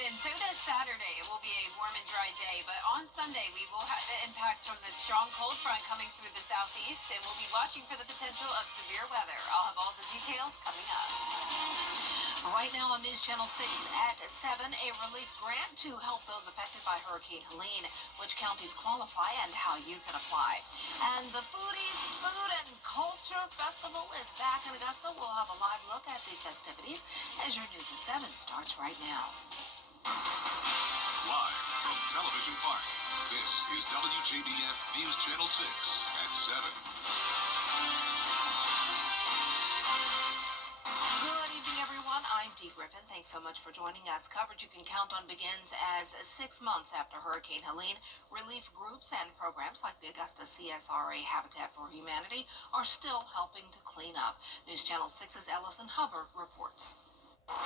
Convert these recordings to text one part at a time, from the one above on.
good, and so does Saturday. It will be a warm and dry day, but on Sunday we will have the impacts from the strong cold front coming through the southeast, and we'll be watching for the potential of severe weather. I'll have all the details coming up. Right now on News Channel 6 at 7, a relief grant to help those affected by Hurricane Helene, which counties qualify and how you can apply. And the Foodies Food and Culture Festival is back in Augusta. We'll have a live look at the festivities as your News at 7 starts right now. Live from Television Park, this is WJBF News Channel 6 at 7. I'm Dee Griffin. Thanks so much for joining us. Coverage you can count on begins as 6 months after Hurricane Helene. Relief groups and programs like the Augusta CSRA Habitat for Humanity are still helping to clean up. News Channel 6's Ellison Hubbard reports.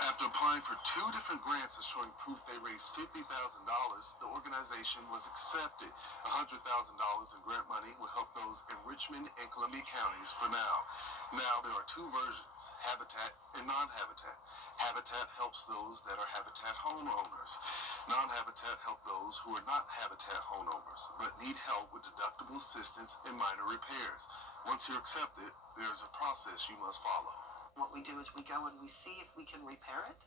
After applying for 2 different grants and showing proof they raised $50,000, the organization was accepted. $100,000 in grant money will help those in Richmond and Columbia counties for now. Now there are 2 versions, Habitat and non-Habitat. Habitat helps those that are Habitat homeowners. Non-Habitat help those who are not Habitat homeowners, but need help with deductible assistance and minor repairs. Once you're accepted, there's a process you must follow. What we do is we go and we see if we can repair it,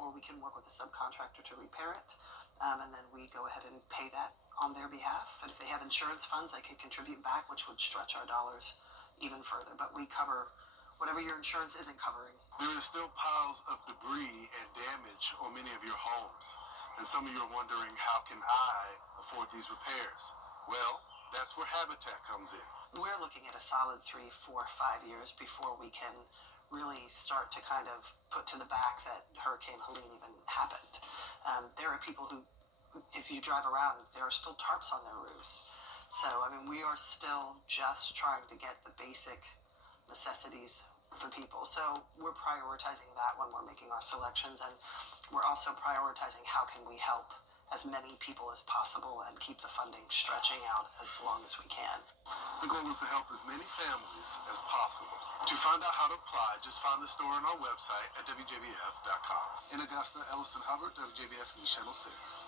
or we can work with a subcontractor to repair it, and then we go ahead and pay that on their behalf. And if they have insurance funds, they can contribute back, which would stretch our dollars even further. But we cover whatever your insurance isn't covering. There is still piles of debris and damage on many of your homes, and some of you are wondering, how can I afford these repairs? Well, that's where Habitat comes in. We're looking at a solid 3, 4, 5 years before we can really start to kind of put to the back that Hurricane Helene even happened. There are people who, if you drive around, there are still tarps on their roofs. So, I mean, we are still just trying to get the basic necessities for people. So we're prioritizing that when we're making our selections, and we're also prioritizing how can we help as many people as possible and keep the funding stretching out as long as we can. The goal is to help as many families as possible. To find out how to apply, just find the store on our website at WJBF.com. In Augusta, Ellison Hubbard, WJBF News Channel 6.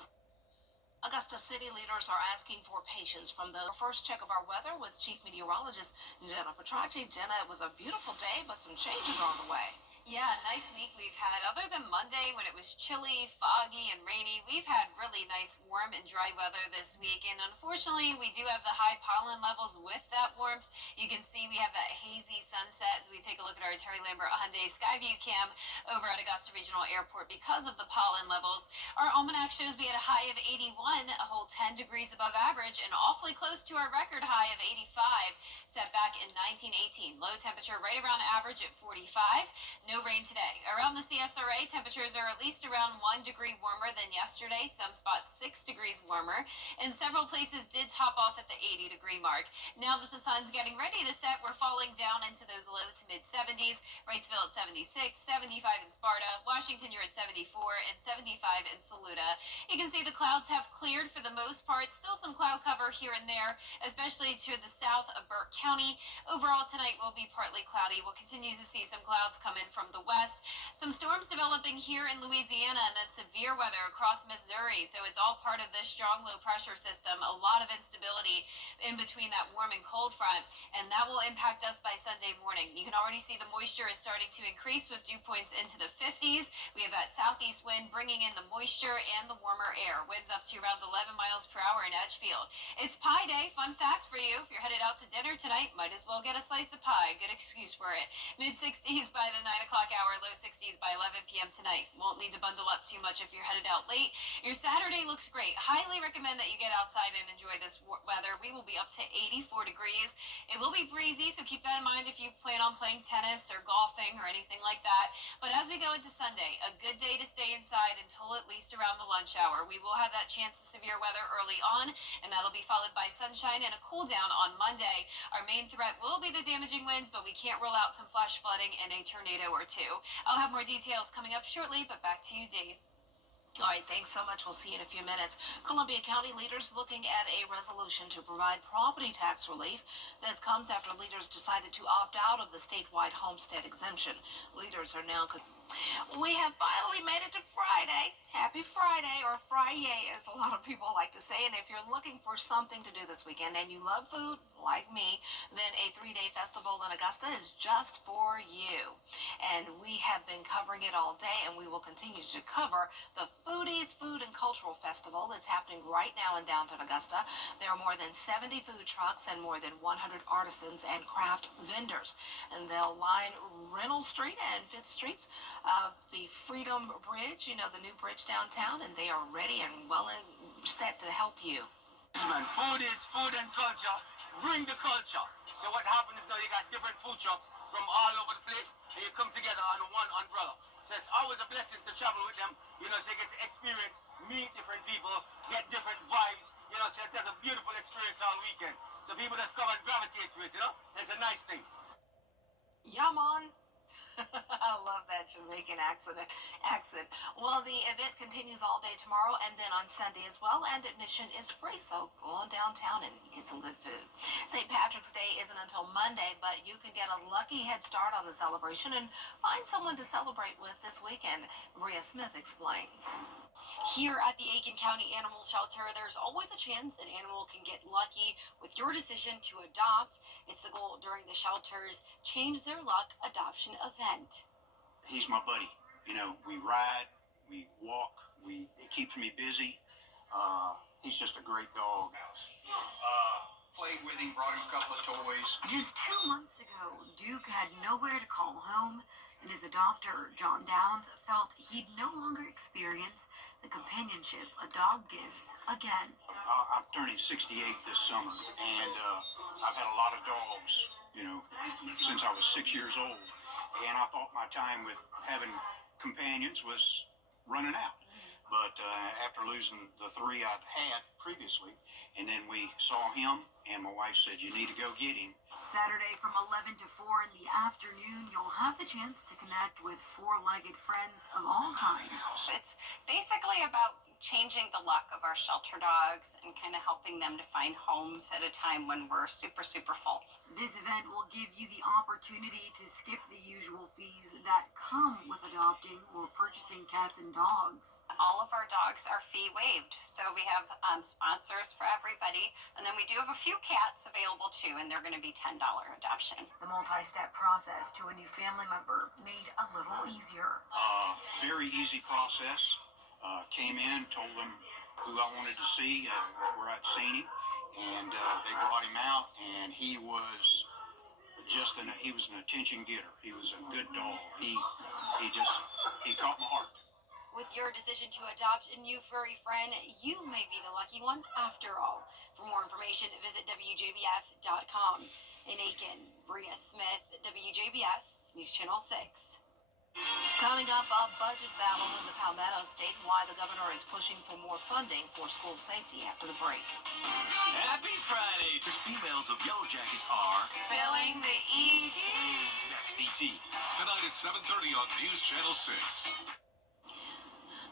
Augusta city leaders are asking for patience from the first check of our weather with Chief Meteorologist Jenna Petracci. Jenna, it was a beautiful day, but some changes are on the way. Yeah, nice week we've had. Other than Monday when it was chilly, foggy, and rainy, we've had really nice warm and dry weather this week. And unfortunately, we do have the high pollen levels with that warmth. You can see we have that hazy sunset as we take a look at our Terry Lambert Hyundai Skyview cam over at Augusta Regional Airport because of the pollen levels. Our almanac shows we had a high of 81, a whole 10 degrees above average, and awfully close to our record high of 85 set back in 1918. Low temperature right around average at 45. No rain today. Around the CSRA, temperatures are at least around 1 degree warmer than yesterday, some spots 6 degrees warmer, and several places did top off at the 80-degree mark. Now that the sun's getting ready to set, we're falling down into those low to mid 70s. Wrightsville at 76, 75 in Sparta, Washington you're at 74, and 75 in Saluda. You can see the clouds have cleared for the most part. Still some cloud cover here and there, especially to the south of Burke County. Overall tonight will be partly cloudy. We'll continue to see some clouds come in from the west. Some storms developing here in Louisiana, and then severe weather across Missouri. So it's all part of this strong low pressure system. A lot of instability in between that warm and cold front, and that will impact us by Sunday morning. You can already see the moisture is starting to increase with dew points into the 50s. We have that southeast wind bringing in the moisture and the warmer air. Winds up to around 11 miles per hour in Edgefield. It's pie day. Fun fact for you, if you're headed out to dinner tonight, might as well get a slice of pie. Good excuse for it. Mid 60s by the 9 o'clock hour, low 60s by 11 p.m. tonight. Won't need to bundle up too much if you're headed out late. Your Saturday looks great. Highly recommend that you get outside and enjoy this weather. We will be up to 84 degrees. It will be breezy, so keep that in mind if you plan on playing tennis or golfing or anything like that. But as we go into Sunday, a good day to stay inside until at least around the lunch hour. We will have that chance of severe weather early on, and that'll be followed by sunshine and a cool down on Monday. Our main threat will be the damaging winds, but we can't rule out some flash flooding and a tornado or two. I'll have more details coming up shortly, but back to you, Dave. All right, thanks so much. We'll see you in a few minutes. Columbia County leaders looking at a resolution to provide property tax relief. This comes after leaders decided to opt out of the statewide homestead exemption. Leaders are now We have finally made it to Friday. Happy Friday, or Friday, as a lot of people like to say. And if you're looking for something to do this weekend and you love food, like me, then a 3-day festival in Augusta is just for you. And we have been covering it all day, and we will continue to cover the Foodies Food and Cultural Festival that's happening right now in downtown Augusta. There are more than 70 food trucks and more than 100 artisans and craft vendors. And they'll line Reynolds Street and Fifth Streets, the Freedom Bridge, the new bridge downtown, and they are ready and well set to help you. Man, food is food and culture. Bring the culture. So what happens is now you got different food trucks from all over the place, and you come together under one umbrella. So it's always a blessing to travel with them, so you get to experience, meet different people, get different vibes, so it's a beautiful experience all weekend. So people just come and gravitate to it, it's a nice thing. Yeah, man. I love that Jamaican accent. Well, the event continues all day tomorrow and then on Sunday as well, and admission is free, so go on downtown and get some good food. St. Patrick's Day isn't until Monday, but you can get a lucky head start on the celebration and find someone to celebrate with this weekend. Maria Smith explains. Here at the Aiken County Animal Shelter, there's always a chance an animal can get lucky with your decision to adopt. It's the goal during the shelter's Change Their Luck adoption event. He's my buddy. We ride, we walk, it keeps me busy. He's just a great dog. Played with him, brought him a couple of toys. Just 2 months ago, Duke had nowhere to call home, and his adopter, John Downs, felt he'd no longer experience the companionship a dog gives again. I'm turning 68 this summer, and I've had a lot of dogs, since I was 6 years old. And I thought my time with having companions was running out. But after losing the 3 I'd had previously, and then we saw him, and my wife said, you need to go get him. Saturday from 11 to 4 in the afternoon, you'll have the chance to connect with 4-legged friends of all kinds. It's basically about changing the luck of our shelter dogs and kind of helping them to find homes at a time when we're super, super full. This event will give you the opportunity to skip the usual fees that come with adopting or purchasing cats and dogs. All of our dogs are fee waived, so we have sponsors for everybody, and then we do have a few cats available too, and they're going to be $10 adoption. The multi-step process to a new family member made a little easier. Very easy process. Came in, told them who I wanted to see, where I'd seen him, and they brought him out, and he was an attention getter. He was a good dog. He caught my heart. With your decision to adopt a new furry friend, you may be the lucky one after all. For more information, visit WJBF.com. In Aiken, Bria Smith, WJBF, News Channel 6. Coming up, a budget battle in the Palmetto State, why the governor is pushing for more funding for school safety after the break. Happy Friday! The females of Yellow Jackets are Spilling the ET. next ET. Tonight at 7:30 on News Channel 6.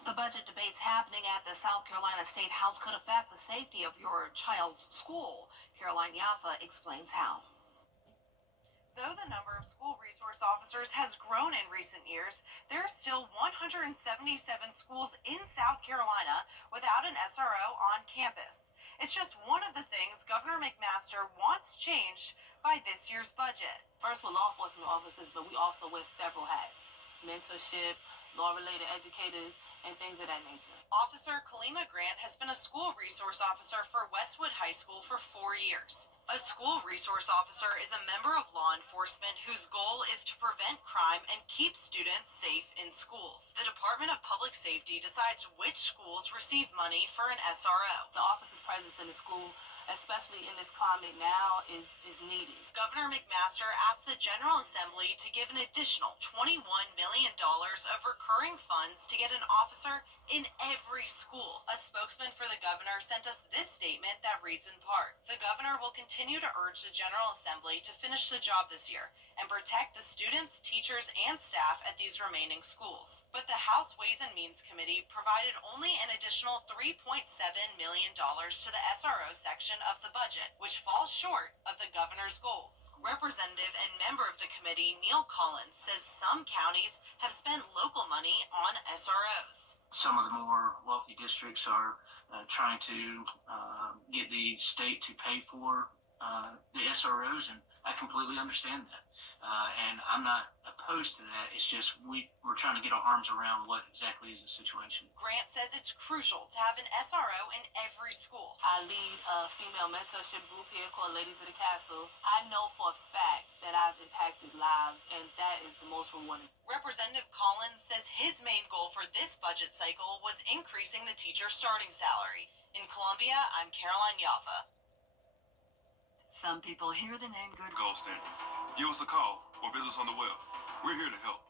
The budget debates happening at the South Carolina State House could affect the safety of your child's school. Caroline Yaffa explains how. Though the number of school resource officers has grown in recent years, there are still 177 schools in South Carolina without an SRO on campus. It's just one of the things Governor McMaster wants changed by this year's budget. First, with law enforcement officers, but we also wear several hats: mentorship, law-related educators, and things of that nature. Officer Kalima Grant has been a school resource officer for Westwood High School for 4 years. A school resource officer is a member of law enforcement whose goal is to prevent crime and keep students safe in schools. The Department of Public Safety decides which schools receive money for an SRO. The officer's presence in the school, especially in this climate now, is needed. Governor McMaster asked the General Assembly to give an additional $21 million of recurring funds to get an officer in every school. A spokesman for the governor sent us this statement that reads in part, "The governor will continue to urge the General Assembly to finish the job this year and protect the students, teachers, and staff at these remaining schools." But the House Ways and Means Committee provided only an additional $3.7 million to the SRO section of the budget, which falls short of the governor's goals. Representative and member of the committee, Neil Collins, says some counties have spent local money on SROs. Some of the more wealthy districts are trying to get the state to pay for the SROs, and I completely understand that. And I'm not opposed to that. It's just we're trying to get our arms around what exactly is the situation. Grant says it's crucial to have an SRO in every school. I lead a female mentorship group here called Ladies of the Castle. I know for a fact that I've impacted lives, and that is the most rewarding. Representative Collins says his main goal for this budget cycle was increasing the teacher starting salary. In Columbia, I'm Caroline Yaffa. Some people hear the name Good Gold standard. Give us a call or visit us on the web. We're here to help.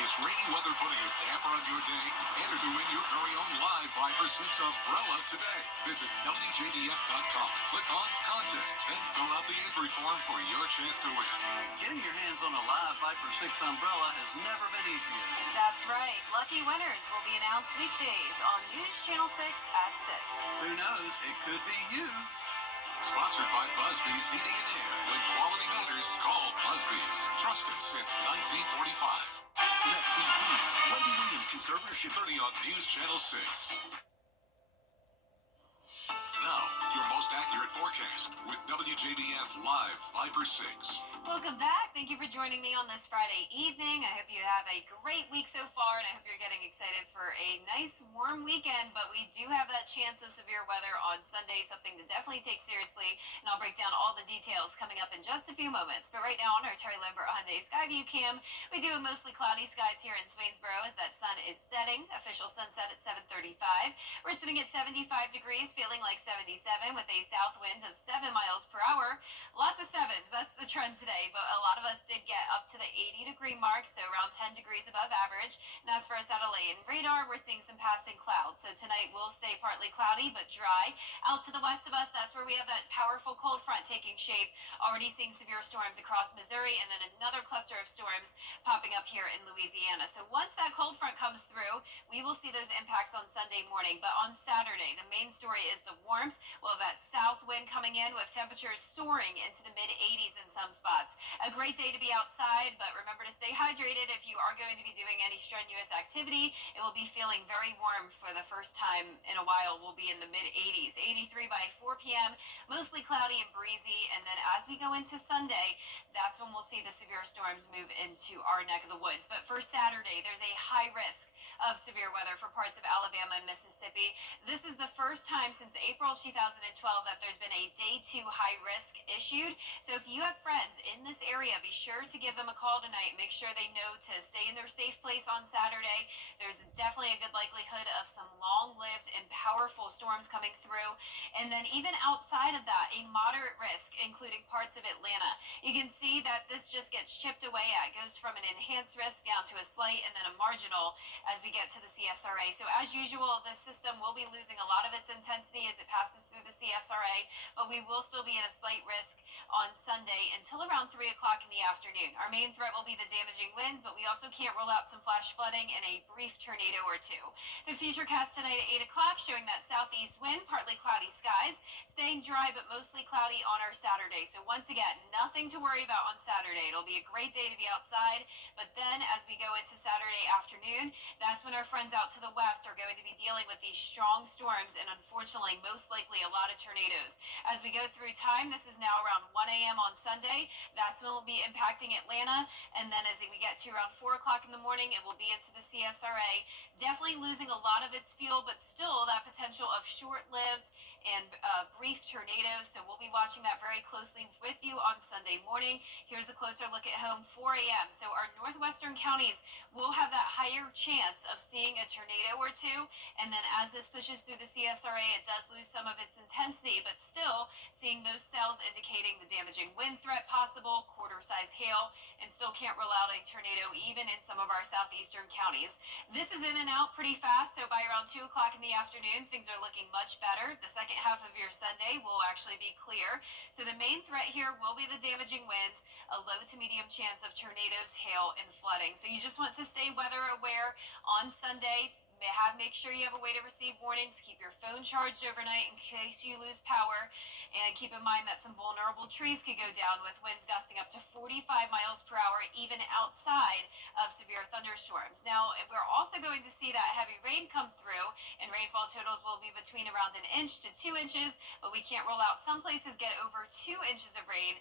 Is rainy weather putting a damper on your day? Enter to win your very own live Viper 6 umbrella today. Visit WJBF.com and click on Contests and fill out the entry form for your chance to win. Getting your hands on a live Viper 6 umbrella has never been easier. That's right. Lucky winners will be announced weekdays on News Channel 6 at 6. Who knows? It could be you. Sponsored by Busby's Heating and Air. When quality matters, call Busby's. Trusted since 1945. Next 18, Wendy Williams conservatorship 30 on News Channel 6. Now, your most accurate forecast with WJBF Live Viper 6. Welcome back. Thank you for joining me on this Friday evening. I hope you have a great week so far, and I hope you're getting excited for a nice warm weekend, but we do have that chance of severe weather on Sunday, something to definitely take seriously, and I'll break down all the details coming up in just a few moments. But right now on our Terry Lambert Hyundai Skyview cam, we do have mostly cloudy skies here in Swainsboro as that sun is setting. Official sunset at 7:35. We're sitting at 75 degrees, feeling like 77 with a south wind of 7 miles per hour. Lots of sevens, that's the trend today, but a lot of us did get up to the 80-degree mark, so around 10 degrees above average. And as for our satellite and radar, we're seeing some passing clouds. So tonight will stay partly cloudy but dry. Out to the west of us, that's where we have that powerful cold front taking shape. Already seeing severe storms across Missouri, and then another cluster of storms popping up here in Louisiana. So once that cold front comes through, we will see those impacts on Sunday morning. But on Saturday, the main story is the warmth. We'll have that south wind coming in with temperatures soaring into the mid-80s in some spots. A great day to be outside, but remember to stay hydrated if you are going to be doing any strenuous activity. It will be feeling very warm for the first time in a while. We'll be in the mid-80s. 83 by 4 p.m., mostly cloudy and breezy. And then as we go into Sunday, that's when we'll see the severe storms move into our neck of the woods. But for Saturday, there's a high risk of severe weather for parts of Alabama and Mississippi. This is the first time since April of 2012 that there's been a day 2 high risk issued. So if you have friends in this area, be sure to give them a call tonight. Make sure they know to stay in their safe place on Saturday. There's definitely a good likelihood of some long-lived and powerful storms coming through. And then even outside of that, a moderate risk, including parts of Atlanta. You can see that this just gets chipped away at. It goes from an enhanced risk down to a slight and then a marginal as we get to the CSRA. So as usual, this system will be losing a lot of its intensity as it passes through the CSRA, but we will still be in a slight risk on Sunday until around 3 o'clock in the afternoon. Our main threat will be the damaging winds, but we also can't rule out some flash flooding and a brief tornado or two. The futurecast tonight at 8 o'clock showing that southeast wind, partly cloudy skies, staying dry but mostly cloudy on our Saturday. So once again, nothing to worry about on Saturday. It'll be a great day to be outside, but then as we go into Saturday afternoon, that's when our friends out to the west are going to be dealing with these strong storms and unfortunately most likely a lot of tornadoes. As we go through time, this is now around 1 a.m. on Sunday. That's when we'll be impacting Atlanta, and then as we get to around 4 o'clock in the morning, it will be into the CSRA. Definitely losing a lot of its fuel, but still that potential of short-lived and brief tornadoes. So we'll be watching that very closely with you on Sunday morning. Here's a closer look at home, 4 a.m. So our northwestern counties will have that higher chance of seeing a tornado or two. And then as this pushes through the CSRA, it does lose some of its intensity, but still seeing those cells indicating the damaging wind threat possible, quarter-size hail, and still can't rule out a tornado even in some of our southeastern counties. This is in and out pretty fast, so by around 2 o'clock in the afternoon, things are looking much better. The second half of your Sunday will actually be clear. So the main threat here will be the damaging winds, a low to medium chance of tornadoes, hail, and flooding. So you just want to stay weather aware on Sunday. Make sure you have a way to receive warnings. Keep your phone charged overnight in case you lose power. And keep in mind that some vulnerable trees could go down with winds gusting up to 45 miles per hour, even outside of severe thunderstorms. Now, we're also going to see that heavy rain come through, and rainfall totals will be between around 1 inch to 2 inches, but we can't rule out some places get over 2 inches of rain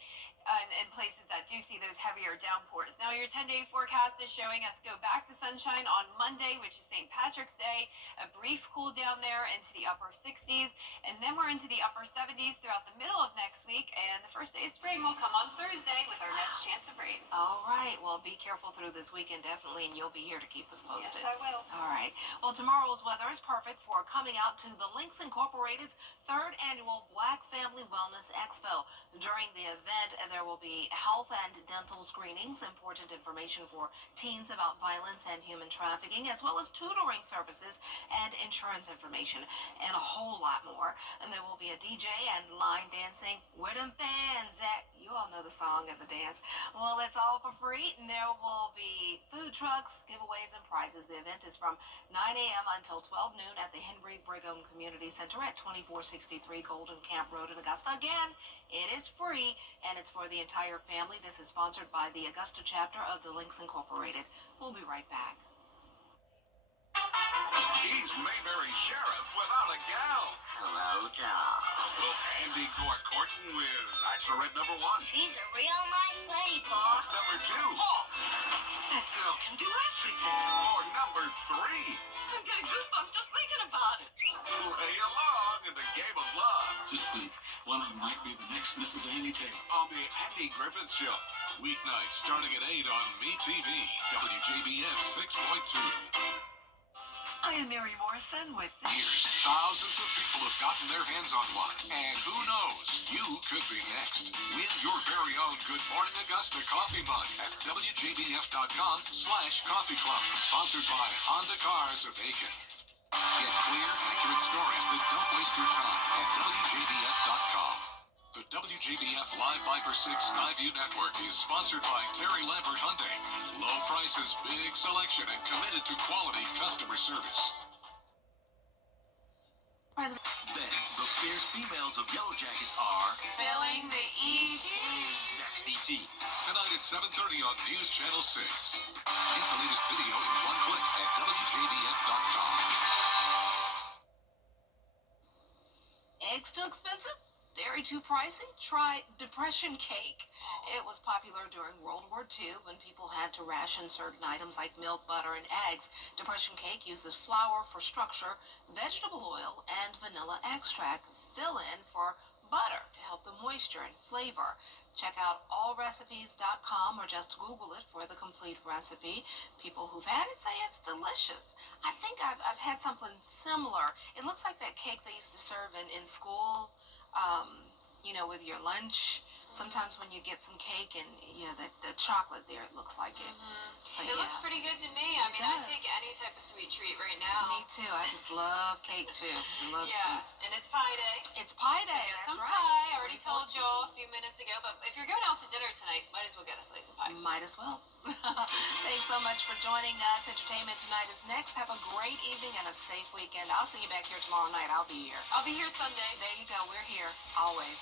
in places that do see those heavier downpours. Now, your 10-day forecast is showing us go back to sunshine on Monday, which is St. Patrick's Day, a brief cool down there into the upper 60s, and then we're into the upper 70s throughout the middle of next week, and the first day of spring will come on Thursday with our next chance of rain. All right. Well, be careful through this weekend, definitely, and you'll be here to keep us posted. Yes, I will. All right. Well, tomorrow's weather is perfect for coming out to the Lynx Incorporated's 3rd annual Black Family Wellness Expo. During the event, there will be health and dental screenings, important information for teens about violence and human trafficking, as well as tutoring services and insurance information, and a whole lot more. And there will be a DJ and line dancing. Where them fans at? You all know the song and the dance. Well, it's all for free, and there will be food trucks, giveaways, and prizes. The event is from 9 a.m. until 12 noon at the Henry Brigham Community Center at 2463 Golden Camp Road in Augusta. Again, it is free, and it's for the entire family. This is sponsored by the Augusta chapter of the Lynx Incorporated. We'll be right back. He's Mayberry Sheriff without a gal. Hello, Doc. Will Andy go a courting with Bachelorette number 1? She's a real nice lady, Pa. Number 2? Oh, that girl can do everything. Or number 3? I'm getting goosebumps just thinking about it. Play along in the game of love. Just think, one of them might be the next Mrs. Andy Taylor. On the Andy Griffith Show. Weeknights starting at 8 on MeTV. WJBF 6.2. I am Mary Morrison with Years, thousands of people have gotten their hands on one. And who knows, you could be next. Win your very own Good Morning Augusta coffee mug at WJBF.com/coffee club. Sponsored by Honda Cars of Aiken. Get clear, accurate stories that don't waste your time at WJBF.com. The WJBF Live Viper 6 Skyview Network is sponsored by Terry Lambert Hyundai. Low prices, big selection, and committed to quality customer service. President. Then, the fierce females of Yellow Jackets are Spilling the ET. Next ET. Tonight at 7:30 on News Channel 6. Get the latest video in one click at WJBF.com. Eggs too expensive? Dairy too pricey? Try depression cake. It was popular during World War II when people had to ration certain items like milk, butter, and eggs. Depression cake uses flour for structure, vegetable oil, and vanilla extract. Fill-in for butter to help the moisture and flavor. Check out allrecipes.com or just Google it for the complete recipe. People who've had it say it's delicious. I think I've had something similar. It looks like that cake they used to serve in school. With your lunch. Sometimes when you get some cake and the chocolate there, it looks like it. It looks pretty good to me. I mean, I'd take any type of sweet treat right now. Me too. I just love cake too. I love sweets. And it's pie day. It's pie day. So get That's some right. pie. I already told Joel a few minutes ago. But if you're going out to dinner tonight, might as well get a slice of pie. Might as well. Thanks so much for joining us. Entertainment Tonight is next. Have a great evening and a safe weekend. I'll see you back here tomorrow night. I'll be here. I'll be here Sunday. There you go. We're here always.